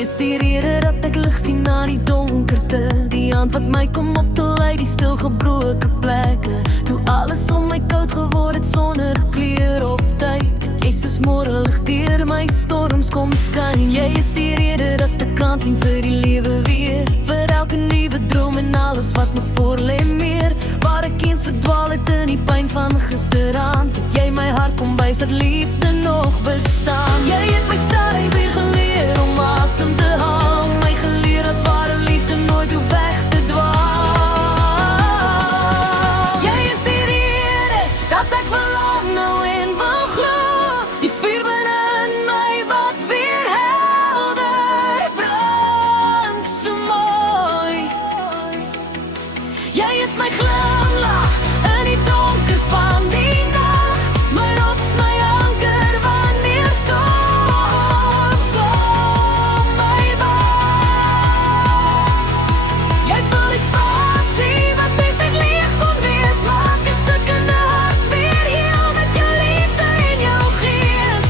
is die rede dat ek lig sien na die donkerte, die hand wat my kom op te lei, die stilgebroke plekke. Toe alles om my koud geword het sonder kleur of tyd, jy soos morgenlig deur my storms kom skyn. Jy is die rede dat ek kan sien vir die lewe weer, vir elke nuwe droom en alles wat nog voor lê meer. Waar ek eens verdwaal het in die pyn van gisteraand, het jy my hart kom wys dat liefde nog bestaan. Jy het my styf weer geleer om asem te haal, my geleer dat ware liefde nooit hoef weg te dwaal. Jy is die rede dat ek verlang nou en wil glo, die vuur binne in my wat weer helder brand so mooi. Jy is my glimlach in die donker van die nag, my rots, my anker wanneer storms om my waak. Jy vul die spasie wat is net leeg kon wees, maak 'n stuk in die hart weer heel met jou liefde en jou gees.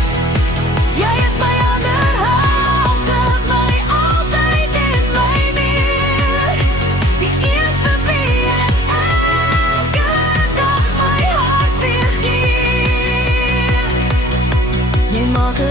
Jy is my ander helfte, my altyd en my meer, die een vir wie ek elke dag my hart weer gee. Jy maak 'n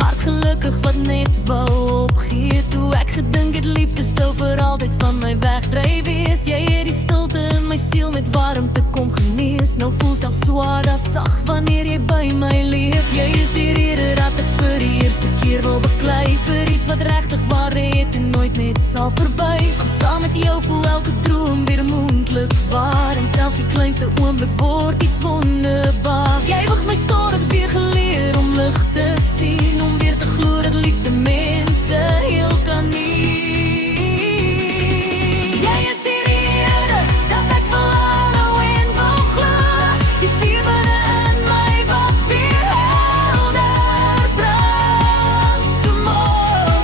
hart gelukkig wat net wou opgee, toe ek gedink het liefde sou vir altyd van my wegdryf wees. Jy het die stilte in my siel met warmte kom genees, nou voel selfs swaar as sag wanneer jy by my leef. Jy is die rede dat ek vir die eerste keer wil beklei, vir iets wat regtig waarde het en nooit net sal verby. Want saam met jou voel elke droom weer moontlik waar, en selfs die kleinste oomblik word iets wonderbaar. Jy wig my storm weer geleer om lig te sien, om weer te glo dat liefde mense heel kan nie. Jy is die rede dat ek verlang nou en wil glo, die vuur binne in my wat weer helder brand so mooi.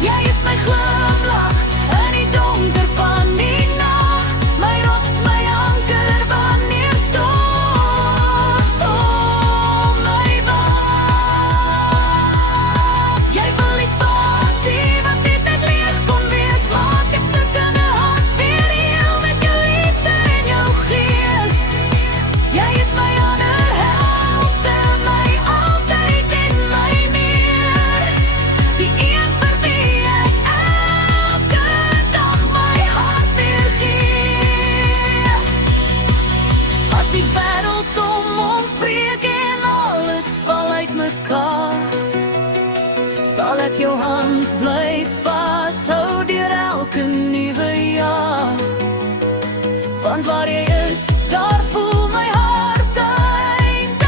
Jy is my glimlach in die donker van die nag, my rots, my anker wanneer storms om my waak. Jy vul die spasie wat is net leeg kon wees, maak 'n stuk in die hart weer heel met jou liefde en jou gees. Jy is my ander helfte, my altyd en my meer, die een vir wie ek elke dag my hart weer gee. As die wêreld om ons breek en alles val uit mekaar, sal ek jou hand bly vashou deur elke nuwe jaar. Want waar jy is, daar voel my hart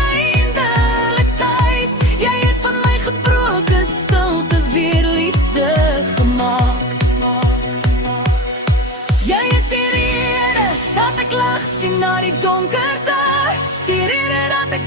eindelik tuis. Jy het van my gebroke stilte weer liefde gemaak. Jy is die rede dat ek lig sien na die donkerte, die rede dat ek